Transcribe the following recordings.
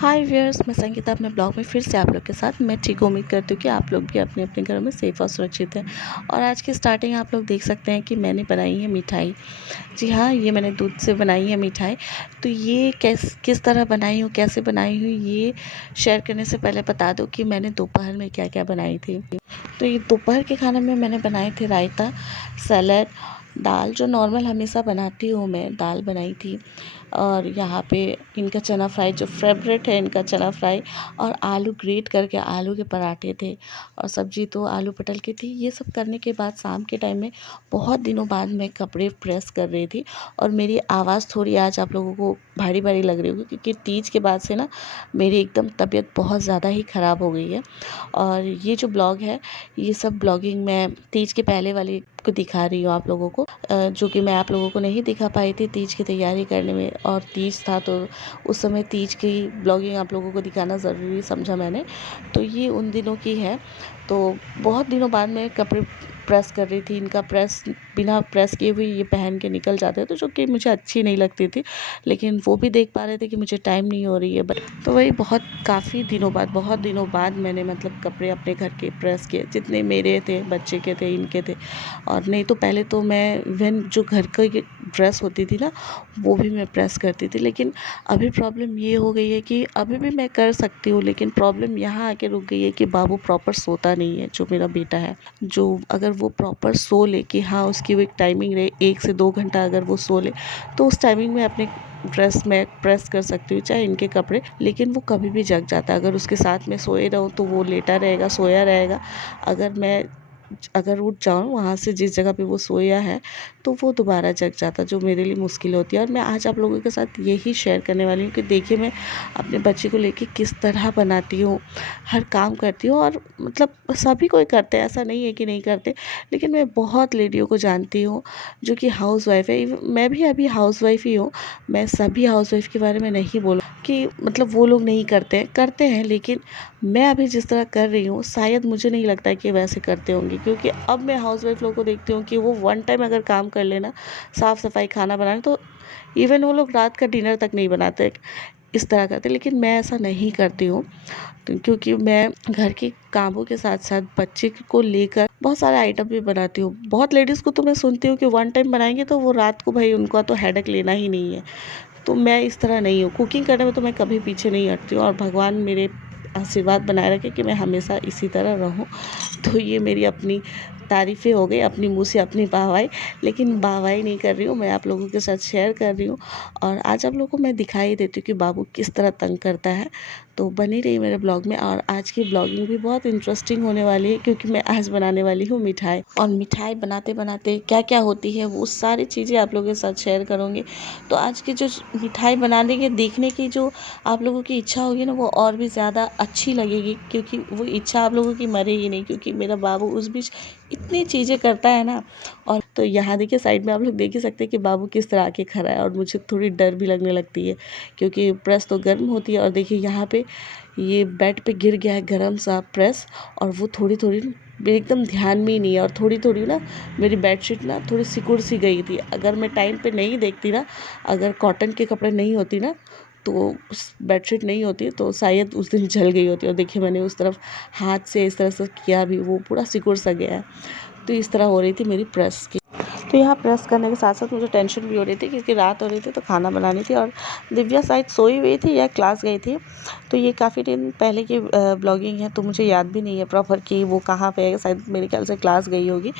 हाय viewers, मैं संगीता अपने blog में फिर से आप लोग के साथ। मैं ठीक उम्मीद करती हूँ कि आप लोग भी अपने अपने घरों में सेफ़ और सुरक्षित हैं। और आज की स्टार्टिंग आप लोग देख सकते हैं कि मैंने बनाई है मिठाई। जी हाँ, ये मैंने दूध से बनाई है मिठाई। तो ये किस तरह बनाई हूँ, कैसे बनाई हूँ, ये शेयर करने से पहले बता दूँ कि मैंने दोपहर में क्या क्या बनाई थी। तो ये दोपहर के खाने में मैंने बनाए थे रायता, सैलेड, दाल जो नॉर्मल हमेशा बनाती हूँ मैं, दाल बनाई थी। और यहाँ पे इनका चना फ्राई जो फेवरेट है, इनका चना फ्राई। और आलू ग्रेट करके आलू के पराठे थे। और सब्ज़ी तो आलू पटल की थी। ये सब करने के बाद शाम के टाइम में बहुत दिनों बाद मैं कपड़े प्रेस कर रही थी। और मेरी आवाज़ थोड़ी आज आप लोगों को भारी भारी लग रही होगी, क्योंकि तीज के बाद से ना मेरी एकदम तबीयत बहुत ज़्यादा ही ख़राब हो गई है। और ये जो ब्लॉग है, ये सब ब्लॉगिंग मैं तीज के पहले वाली को दिखा रही हूँ आप लोगों को, जो कि मैं आप लोगों को नहीं दिखा पाई थी तीज की तैयारी करने में। और तीज था तो उस समय तीज की ब्लॉगिंग आप लोगों को दिखाना ज़रूरी समझा मैंने। तो ये उन दिनों की है। तो बहुत दिनों बाद मैं कपड़े प्रेस कर रही थी। इनका प्रेस बिना प्रेस किए हुए ये पहन के निकल जाते थे, जो कि मुझे अच्छी नहीं लगती थी। लेकिन वो भी देख पा रहे थे कि मुझे टाइम नहीं हो रही है। बट तो वही काफ़ी दिनों बाद, बहुत दिनों बाद मैंने मतलब कपड़े अपने घर के प्रेस किए, जितने मेरे थे, बच्चे के थे, इनके थे। और नहीं तो पहले तो मैं इवन जो घर की ड्रेस होती थी ना, वो भी मैं प्रेस करती थी। लेकिन अभी प्रॉब्लम ये हो गई है कि अभी भी मैं कर सकती हूँ, लेकिन प्रॉब्लम यहाँ आके रुक गई है कि बाबू प्रॉपर सोता नहीं है, जो मेरा बेटा है। जो अगर वो प्रॉपर सो ले, कि हाँ उसकी वो एक टाइमिंग रहे, 1 से 2 घंटा अगर वो सो ले, तो उस टाइमिंग में अपने ड्रेस में प्रेस कर सकती हूँ, चाहे इनके कपड़े। लेकिन वो कभी भी जग जाता है। अगर उसके साथ में सोए रहूँ तो वो लेटा रहेगा, सोया रहेगा। अगर उठ जाऊँ वहाँ से, जिस जगह पे वो सोया है, तो वो दोबारा जग जाता, जो मेरे लिए मुश्किल होती है। और मैं आज आप लोगों के साथ यही शेयर करने वाली हूँ कि देखिए मैं अपने बच्चे को लेके किस तरह बनाती हूँ, हर काम करती हूँ। और मतलब सभी कोई करते हैं, ऐसा नहीं है कि नहीं करते। लेकिन मैं बहुत लेडियों को जानती हूँ जो कि हाउसवाइफ़ है। मैं भी अभी हाउसवाइफ़ ही हूँ। मैं सभी हाउसवाइफ़ के बारे में नहीं बोलूँ कि मतलब वो लोग नहीं करते हैं। लेकिन मैं अभी जिस तरह कर रही हूँ, शायद मुझे नहीं लगता है कि वैसे करते होंगे। क्योंकि अब मैं हाउसवाइफ़ लोगों को देखती हूँ कि वो वन टाइम अगर काम कर लेना, साफ़ सफाई, खाना बनाना, तो इवन वो लोग रात का डिनर तक नहीं बनाते, इस तरह करते। लेकिन मैं ऐसा नहीं करती हूँ। तो क्योंकि मैं घर के कामों के साथ साथ बच्चे को लेकर बहुत सारे आइटम भी बनाती हूँ। बहुत लेडीज़ को तो मैं सुनती हूँ कि वन टाइम बनाएंगे तो वो रात को, भाई उनका तो हेडेक लेना ही नहीं है। तो मैं इस तरह नहीं हूँ। कुकिंग करने में तो मैं कभी पीछे नहीं हटती हूँ। और भगवान मेरे आशीर्वाद बनाए रखे कि मैं हमेशा इसी तरह रहूँ। तो ये मेरी अपनी तारीफ़ें हो गई, अपनी मुँह से अपनी वाहवाही। लेकिन वाहवाही नहीं कर रही हूँ, मैं आप लोगों के साथ शेयर कर रही हूँ। और आज आप लोगों को मैं दिखाई देती हूँ कि बाबू किस तरह तंग करता है। तो बनी रही मेरे ब्लॉग में। और आज की ब्लॉगिंग भी बहुत इंटरेस्टिंग होने वाली है, क्योंकि मैं आज बनाने वाली हूँ मिठाई। और मिठाई बनाते बनाते क्या क्या होती है, वो सारी चीज़ें आप लोगों के साथ शेयर करूँगी। तो आज की जो मिठाई बनाने के देखने की जो आप लोगों की इच्छा होगी ना, वो और भी ज़्यादा अच्छी लगेगी। क्योंकि वो इच्छा आप लोगों की मरेगी नहीं, क्योंकि मेरा बाबू उस बीच इतनी चीज़ें करता है ना। और तो यहाँ देखिए साइड में आप लोग देख ही सकते हैं कि बाबू किस तरह आके खड़ा है। और मुझे थोड़ी डर भी लगने लगती है, क्योंकि प्रेस तो गर्म होती है। और देखिए यहाँ पे ये बेड पे गिर गया है गरम सा प्रेस। और वो थोड़ी थोड़ी मेरे एकदम ध्यान में ही नहीं है। और थोड़ी थोड़ी ना मेरी बेडशीट ना थोड़ी सिकुड़ सी गई थी। अगर मैं टाइम पे नहीं देखती ना, अगर कॉटन के कपड़े नहीं होती ना, तो उस बेडशीट नहीं होती, तो शायद उस दिन जल गई होती। और देखिए मैंने उस तरफ हाथ से इस तरह से किया भी, वो पूरा सिकुड़ सा गया है। तो इस तरह हो रही थी मेरी प्रेस की। तो यहाँ प्रेस करने के साथ साथ मुझे टेंशन भी हो रही थी, क्योंकि रात हो रही थी तो खाना बनानी थी। और दिव्या शायद सोई हुई थी या क्लास गई थी। तो ये काफ़ी दिन पहले की ब्लॉगिंग है, तो मुझे याद भी नहीं है प्रॉपर कि वो कहाँ पे है। शायद मेरे ख्याल से क्लास गई होगी।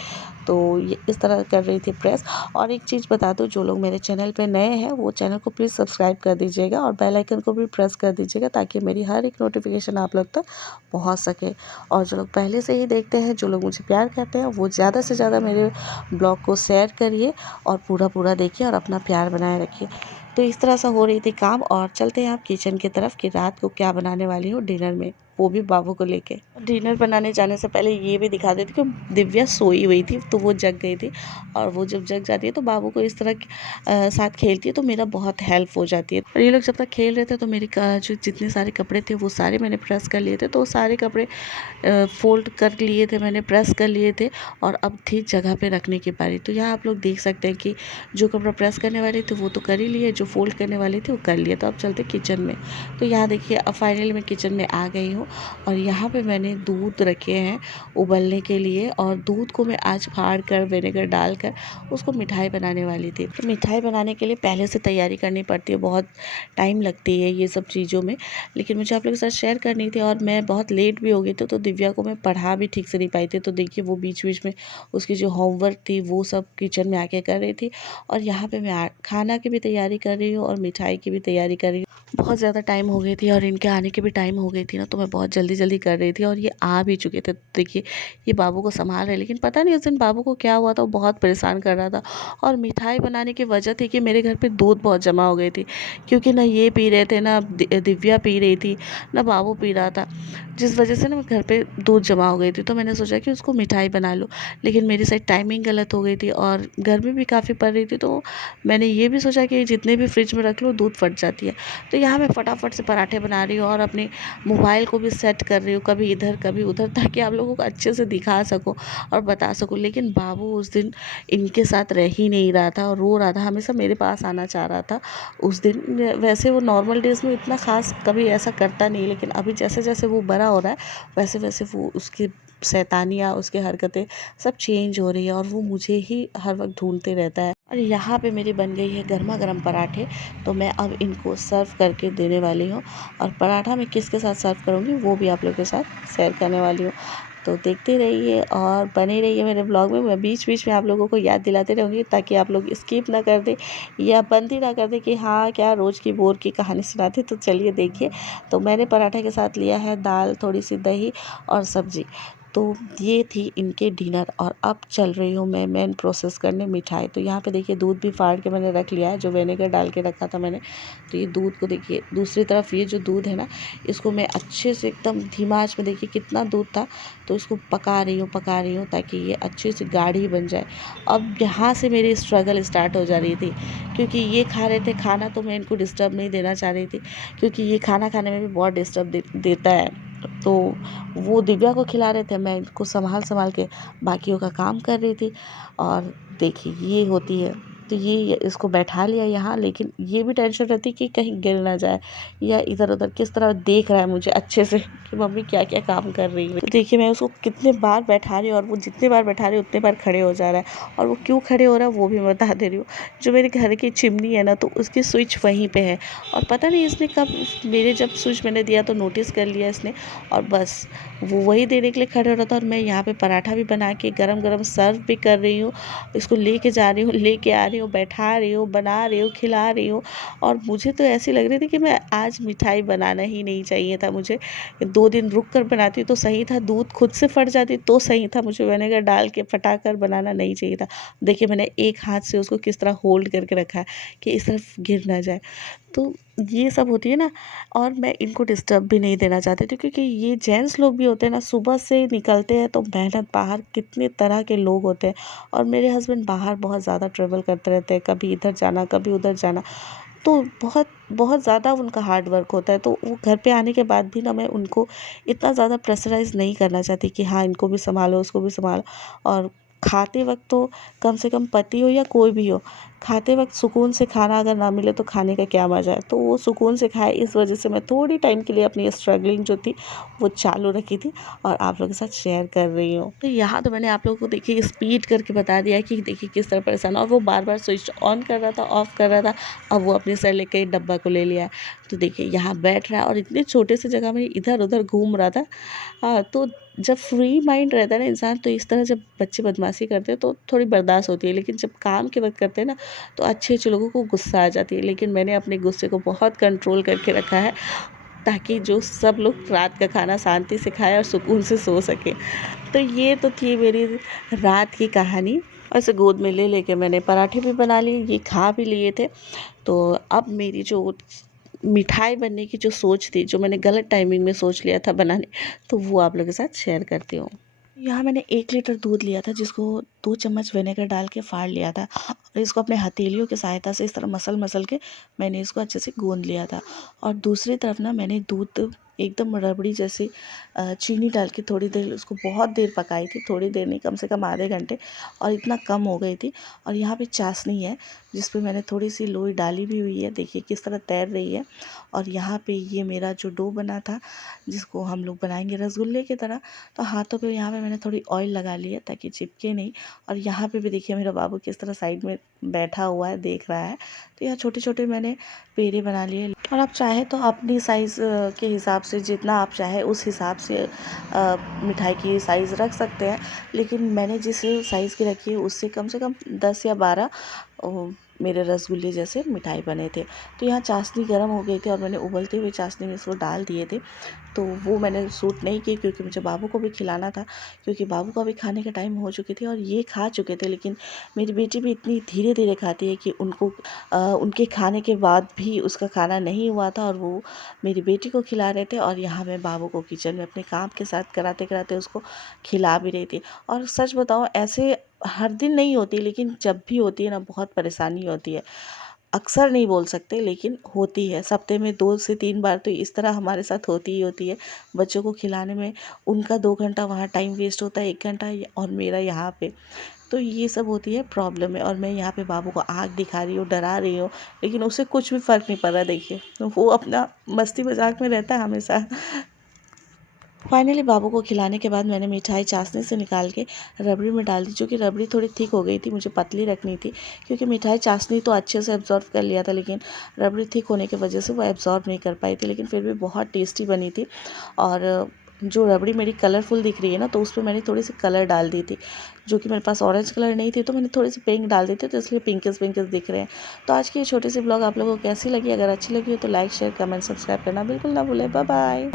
तो ये इस तरह कर रही थी प्रेस। और एक चीज़ बता दूँ, जो लोग मेरे चैनल पे नए हैं वो चैनल को प्लीज़ सब्सक्राइब कर दीजिएगा, और बेल आइकन को भी प्रेस कर दीजिएगा, ताकि मेरी हर एक नोटिफिकेशन आप लोग तक पहुंच सके। और जो लोग पहले से ही देखते हैं, जो लोग मुझे प्यार करते हैं, वो ज़्यादा से ज़्यादा मेरे ब्लॉग को शेयर करिए और पूरा देखिए और अपना प्यार बनाए रखिए। तो इस तरह से हो रही थी काम। और चलते हैं आप किचन की तरफ कि रात को क्या बनाने वाली हूँ डिनर में। वो भी बाबू को लेके। डिनर बनाने जाने से पहले ये भी दिखा देती कि दिव्या सोई हुई थी तो वो जग गई थी, और वो जब जग जाती है तो बाबू को इस तरह साथ खेलती है तो मेरा बहुत हेल्प हो जाती है। और ये लोग जब तक खेल रहे थे तो मेरी जो जितने सारे कपड़े थे वो सारे मैंने प्रेस कर लिए थे, तो सारे कपड़े फोल्ड कर लिए थे, मैंने प्रेस कर लिए थे, और अब थी जगह पे रखने की पारी। तो यहाँ आप लोग देख सकते हैं कि जो कपड़ा प्रेस करने वाले थे वो तो कर ही लिए, जो फोल्ड करने वाले थे वो कर लिए। तो अब चलते किचन में। तो यहाँ देखिए अब फाइनली मैं किचन में आ गई हूँ, और यहाँ पे मैंने दूध रखे हैं उबलने के लिए, और दूध को मैं आज फाड़ कर विनेगर डालकर उसको मिठाई बनाने वाली थी। तो मिठाई बनाने के लिए पहले से तैयारी करनी पड़ती है, बहुत टाइम लगती है ये सब चीज़ों में, लेकिन मुझे आप लोगों के साथ शेयर करनी थी। और मैं बहुत लेट भी हो गई थी, तो दिव्या को मैं पढ़ा भी ठीक से नहीं पाई थी। तो देखिए वो बीच बीच में उसकी जो होमवर्क थी वो सब किचन में आके कर रही थी, और यहाँ पे मैं खाना की भी तैयारी कर रही हूँ और मिठाई की भी तैयारी कर रही हूँ। बहुत ज़्यादा टाइम हो गई थी और इनके आने की भी टाइम हो गई थी ना, तो मैं बहुत जल्दी जल्दी कर रही थी, और ये आ भी चुके थे। तो देखिए ये बाबू को संभाल रहे, लेकिन पता नहीं उस दिन बाबू को क्या हुआ था, वो बहुत परेशान कर रहा था। और मिठाई बनाने की वजह थी कि मेरे घर पे दूध बहुत जमा हो गई थी, क्योंकि ना ये पी रहे थे, ना दिव्या पी रही थी, ना बाबू पी रहा था, जिस वजह से ना घर पे दूध जमा हो गई थी। तो मैंने सोचा कि उसको मिठाई बना लूँ, लेकिन मेरी साइड टाइमिंग गलत हो गई थी और गर्मी भी काफ़ी पड़ रही थी। तो मैंने ये भी सोचा कि जितने भी फ्रिज में रख लो दूध फट जाती है। तो यहाँ मैं फटाफट से पराठे बना रही हूँ और अपने मोबाइल को भी सेट कर रही हूँ, कभी इधर कभी उधर, ताकि आप लोगों को अच्छे से दिखा सकूँ और बता सकूँ। लेकिन बाबू उस दिन इनके साथ रह ही नहीं रहा था और रो रहा था, हमेशा मेरे पास आना चाह रहा था उस दिन। वैसे वो नॉर्मल डेज़ में इतना ख़ास कभी ऐसा करता नहीं, लेकिन अभी जैसे जैसे वो बड़ा हो रहा है वैसे वैसे वो उसकी शैतानियाँ, उसकी हरकतें सब चेंज हो रही है, और वो मुझे ही हर वक्त ढूंढते रहता है। और यहाँ पे मेरी बन गई है गर्मा गर्म पराठे, तो मैं अब इनको सर्व करके देने वाली हूँ। और पराठा मैं किसके साथ सर्व करूँगी वो भी आप लोगों के साथ शेयर करने वाली हूँ। तो देखते रहिए और बने रहिए मेरे ब्लॉग में। मैं बीच बीच में आप लोगों को याद दिलाते रहूँगी, ताकि आप लोग स्किप ना कर दें या बंद ही ना कर दें कि हाँ क्या रोज़ की बोर की कहानी सुनाते। तो चलिए देखिए, तो मैंने पराठे के साथ लिया है दाल, थोड़ी सी दही और सब्ज़ी। तो ये थी इनके डिनर, और अब चल रही हूँ मैं मेन प्रोसेस करने मिठाई। तो यहाँ पे देखिए दूध भी फाड़ के मैंने रख लिया है, जो विनेगर डाल के रखा था मैंने। तो ये दूध को देखिए, दूसरी तरफ ये जो दूध है ना, इसको मैं अच्छे से एकदम धीमा आंच में, देखिए कितना दूध था, तो इसको पका रही हूँ ताकि ये अच्छे से गाढ़ी बन जाए। अब यहाँ से मेरी स्ट्रगल स्टार्ट हो जा रही थी, क्योंकि ये खा रहे थे खाना, तो मैं इनको डिस्टर्ब नहीं देना चाह रही थी, क्योंकि ये खाना खाने में भी बहुत डिस्टर्ब देता है। तो वो दिव्या को खिला रहे थे, मैं इनको संभाल संभाल के बाकियों का काम कर रही थी। और देखिए ये होती है, तो ये इसको बैठा लिया यहाँ, लेकिन ये भी टेंशन रहती कि कहीं गिर ना जाए, या इधर उधर किस तरह देख रहा है मुझे अच्छे से कि मम्मी क्या क्या काम कर रही है। तो देखिए मैं उसको कितने बार बैठा रही हूँ, और वो जितने बार बैठा रही हूँ उतने बार खड़े हो जा रहा है। और वो क्यों खड़े हो रहा है वो भी मैं बता दे रही हूँ। जो मेरे घर की चिमनी है ना, तो उसकी स्विच वहीं पे है, और पता नहीं इसने कब, मेरे जब स्विच मैंने दिया तो नोटिस कर लिया इसने, और बस वो वही देने के लिए खड़े हो रहा था। और मैं यहाँ पे पराठा भी बना के गरम गरम सर्व भी कर रही हूँ, इसको लेके जा रही हूँ, लेके आ रही हूँ, बैठा रही हूँ, बना रही हूँ, खिला रही हूँ। और मुझे तो ऐसी लग रही थी कि मैं आज मिठाई बनाना ही नहीं चाहिए था मुझे, 2 दिन रुक कर बनाती तो सही था, दूध खुद से फट जाती तो सही था, मुझे विनेगर डाल के फटाकर बनाना नहीं चाहिए था। देखिए मैंने एक हाथ से उसको किस तरह होल्ड करके रखा है कि इस तरफ गिर ना जाए। तो ये सब होती है ना, और मैं इनको डिस्टर्ब भी नहीं देना चाहती थी, क्योंकि ये जेंट्स लोग भी होते हैं ना, सुबह से निकलते हैं तो मेहनत, बाहर कितने तरह के लोग होते हैं। और मेरे हस्बैंड बाहर बहुत ज़्यादा ट्रेवल करते रहते हैं, कभी इधर जाना कभी उधर जाना, तो बहुत बहुत ज़्यादा उनका हार्ड वर्क होता है। तो वो घर पे आने के बाद भी ना, मैं उनको इतना ज़्यादा प्रेशराइज़ नहीं करना चाहती कि हाँ इनको भी संभालो उसको भी संभालो। और खाते वक्त तो कम से कम पति हो या कोई भी हो, खाते वक्त सुकून से खाना अगर ना मिले तो खाने का क्या मज़ा है। तो वो सुकून से खाए, इस वजह से मैं थोड़ी टाइम के लिए अपनी स्ट्रगलिंग जो थी वो चालू रखी थी, और आप लोगों के साथ शेयर कर रही हूँ। तो यहाँ तो मैंने आप लोगों को देखिए स्पीड करके बता दिया कि देखिए किस तरह परेशान, और वो बार बार स्विच ऑन कर रहा था, ऑफ कर रहा था। अब वो अपने सर लेके डब्बा को ले लिया है। तो देखिए यहाँ बैठ रहा है, और इतने छोटे से जगह में इधर उधर घूम रहा था। हाँ, तो जब फ्री माइंड रहता है ना इंसान, तो इस तरह जब बच्चे बदमाशी करते हैं तो थोड़ी बर्दाश्त होती है, लेकिन जब काम के वक्त करते हैं ना, तो अच्छे अच्छे लोगों को गुस्सा आ जाती है। लेकिन मैंने अपने गुस्से को बहुत कंट्रोल करके रखा है, ताकि जो सब लोग रात का खाना शांति से खाएं और सुकून से सो सकें। तो ये तो थी मेरी रात की कहानी। ऐसे गोद में ले लेके मैंने पराठे भी बना लिए, ये खा भी लिए थे। तो अब मेरी जो मिठाई बनने की जो सोच थी, जो मैंने गलत टाइमिंग में सोच लिया था बनाने, तो वो आप लोगों के साथ शेयर करती हूँ। यहाँ मैंने 1 लीटर दूध लिया था, जिसको 2 चम्मच विनेगर डाल के फाड़ लिया था और इसको अपने हथेलियों की सहायता से इस तरह मसल-मसल के मैंने इसको अच्छे से गूँध लिया था। और दूसरी तरफ ना मैंने दूध एकदम रबड़ी जैसी चीनी डाल के थोड़ी देर उसको बहुत देर पकाई थी, थोड़ी देर नहीं कम से कम आधे घंटे, और इतना कम हो गई थी। और यहाँ पे चाशनी है जिस पे मैंने थोड़ी-सी लोई डाली भी हुई है, देखिए किस तरह तैर रही है। और यहाँ पे ये मेरा जो डो बना था, जिसको हम लोग बनाएंगे रसगुल्ले की तरह, तो हाथों पे यहाँ पे मैंने थोड़ी ऑयल लगा ली है ताकि चिपके नहीं। और यहाँ पे भी देखिए मेरा बाबू किस तरह साइड में बैठा हुआ है, देख रहा है। तो यहाँ छोटे-छोटे मैंने पेड़े बना लिए। और आप चाहे तो अपनी साइज़ के हिसाब से, जितना आप चाहे उस हिसाब से मिठाई की साइज़ रख सकते हैं। लेकिन मैंने जिस साइज़ की रखी है उससे कम से कम 10 या 12 मेरे रसगुल्ले जैसे मिठाई बने थे। तो यहाँ चाशनी गर्म हो गई थी और मैंने उबलते हुए चाशनी में इसको डाल दिए थे। तो वो मैंने शूट नहीं की क्योंकि मुझे बाबू को भी खिलाना था, क्योंकि बाबू का भी खाने का टाइम हो चुकी थी और ये खा चुके थे। लेकिन मेरी बेटी भी इतनी धीरे-धीरे खाती है कि उनके खाने के बाद भी उसका खाना नहीं हुआ था और वो मेरी बेटी को खिला रहे थे और यहाँ मैं बाबू को किचन में अपने काम के साथ कराते-कराते उसको खिला भी रही थी। और सच बताऊँ, ऐसे हर दिन नहीं होती, लेकिन जब भी होती है ना, बहुत परेशानी होती है। अक्सर नहीं बोल सकते, लेकिन होती है। हफ्ते में 2 से 3 बार तो इस तरह हमारे साथ होती ही होती है। बच्चों को खिलाने में उनका 2 घंटा वहाँ टाइम वेस्ट होता है, 1 घंटा और मेरा यहाँ पे। तो ये सब होती है प्रॉब्लम है। और मैं यहाँ पे बाबू को आँख दिखा रही हूँ, डरा रही हूँ, लेकिन उससे कुछ भी फ़र्क नहीं पड़ रहा। देखिए, तो वो अपना मस्ती मज़ाक में रहता है हमेशा। फाइनली बाबू को खिलाने के बाद मैंने मिठाई चाशनी से निकाल के रबड़ी में डाल दी, जो कि रबड़ी थोड़ी थिक हो गई थी, मुझे पतली रखनी थी, क्योंकि मिठाई चाशनी तो अच्छे से एब्ज़ॉर्ब कर लिया था, लेकिन रबड़ी थिक होने की वजह से वो एब्ज़ॉर्ब नहीं कर पाई थी। लेकिन फिर भी बहुत टेस्टी बनी थी। और जो रबड़ी मेरी कलरफुल दिख रही है ना, तो उस पर मैंने थोड़ी सी कलर डाल दी थी, जो कि मेरे पास ऑरेंज कलर नहीं थी, तो मैंने थोड़ी सी पिंक डाल दी थी, तो इसलिए पिंकिश पिंकिश दिख रहे हैं। तो आज की ये छोटी सी ब्लॉग आप लोगों को कैसी लगी? अगर अच्छी लगी हो तो लाइक शेयर कमेंट सब्सक्राइब करना बिल्कुल ना भूलें। Bye bye.